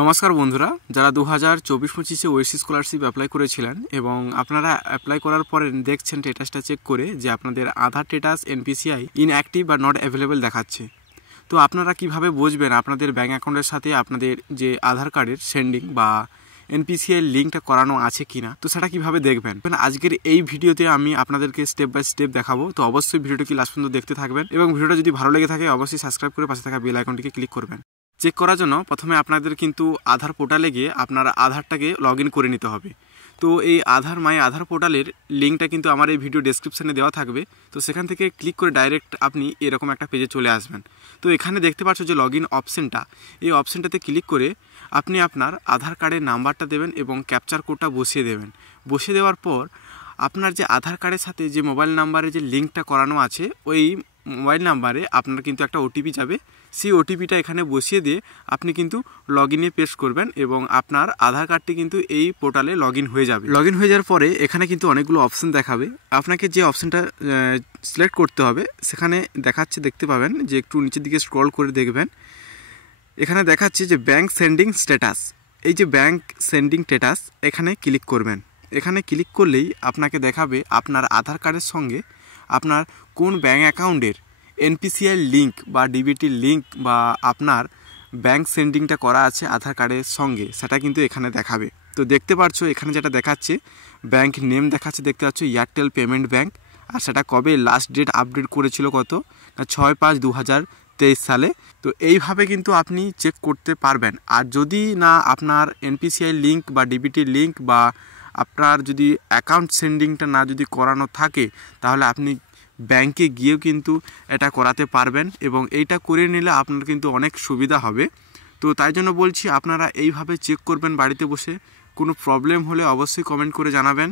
নমস্কার বন্ধুরা, যারা 2024-25 ওএসসি স্কলারশিপ অ্যাপ্লাই করেছিলেন এবং আপনারা অ্যাপ্লাই করার পরে দেখছেন স্ট্যাটাসটা চেক করে যে আপনাদের আধার স্ট্যাটাস এনপিসিআই ইনঅ্যাক্টিভ বা নট অ্যাভেলেবেল দেখাচ্ছে। তো আপনারা কিভাবে বুঝবেন আপনাদের ব্যাঙ্ক অ্যাকাউন্টের সাথে আপনাদের যে আধার কার্ডের সেন্ডিং বা এনপিসিআই লিঙ্কটা করানো আছে কিনা, তো সেটা কিভাবে দেখবেন আজকের এই ভিডিওতে আমি আপনাদেরকে স্টেপ বাই স্টেপ দেখাবো। তো অবশ্যই ভিডিওটি লাস্ট পর্যন্ত দেখতে থাকবেন এবং ভিডিওটা যদি ভালো লেগে থাকে অবশ্যই সাবস্ক্রাইব করে পাশে থাকা বেল আইকনটিকে ক্লিক করবেন। চেক করার জন্য প্রথমে আপনাদের কিন্তু আধার পোর্টালে গিয়ে আপনার আধারটাকে লগ ইন করে নিতে হবে। তো এই আধার পোর্টালের লিঙ্কটা কিন্তু আমার এই ভিডিও ডেসক্রিপশানে দেওয়া থাকবে। তো সেখান থেকে ক্লিক করে ডাইরেক্ট আপনি এরকম একটা পেজে চলে আসবেন। তো এখানে দেখতে পাচ্ছ যে লগ ইন অপশানটা, এই অপশানটাতে ক্লিক করে আপনি আপনার আধার কার্ডের নাম্বারটা দেবেন এবং ক্যাপচার কোডটা বসিয়ে দেবেন। বসিয়ে দেওয়ার পর আপনার যে আধার কার্ডের সাথে যে মোবাইল নাম্বারে যে লিঙ্কটা করানো আছে ওই মোবাইল নাম্বারে আপনার কিন্তু একটা ওটিপি যাবে। সেই ওটিপিটা এখানে বসিয়ে দিয়ে আপনি কিন্তু লগ ইনে পেস্ট করবেন এবং আপনার আধার কার্ডটি কিন্তু এই পোর্টালে লগ ইন হয়ে যাবে। লগ ইন হয়ে যাওয়ার পরে এখানে কিন্তু অনেকগুলো অপশান দেখাবে। আপনাকে যে অপশানটা সিলেক্ট করতে হবে সেখানে দেখাচ্ছে, দেখতে পাবেন যে একটু নিচের দিকে স্ক্রল করে দেখবেন, এখানে দেখাচ্ছে যে ব্যাঙ্ক সেন্ডিং স্ট্যাটাস। এই যে ব্যাঙ্ক সেন্ডিং স্ট্যাটাস এখানে ক্লিক করবেন। এখানে ক্লিক করলেই আপনাকে দেখাবে আপনার আধার কার্ডের সঙ্গে আপনার কোন ব্যাঙ্ক অ্যাকাউন্টের এনপিসিআই লিঙ্ক বা ডিবিটি লিঙ্ক বা আপনার ব্যাঙ্ক সেন্ডিংটা করা আছে আধার কার্ডের সঙ্গে, সেটা কিন্তু এখানে দেখাবে। তো দেখতে পাচ্ছ এখানে যেটা দেখাচ্ছে ব্যাঙ্ক নেম দেখাচ্ছে, দেখতে পাচ্ছ এয়ারটেল পেমেন্ট ব্যাঙ্ক। আর সেটা কবে লাস্ট ডেট আপডেট করেছিল, কত 6/5/2023 সালে। তো এইভাবে কিন্তু আপনি চেক করতে পারবেন। আর যদি না আপনার এনপিসিআই লিঙ্ক বা ডিবিটি লিঙ্ক বা আপনার যদি অ্যাকাউন্ট সেন্ডিংটা না যদি করানো থাকে তাহলে আপনি ব্যাংকে গিয়েও কিন্তু এটা করাতে পারবেন এবং এইটা করে নিলে আপনার কিন্তু অনেক সুবিধা হবে। তো তাই জন্য বলছি আপনারা এইভাবে চেক করবেন বাড়িতে বসে। কোনো প্রবলেম হলে অবশ্যই কমেন্ট করে জানাবেন।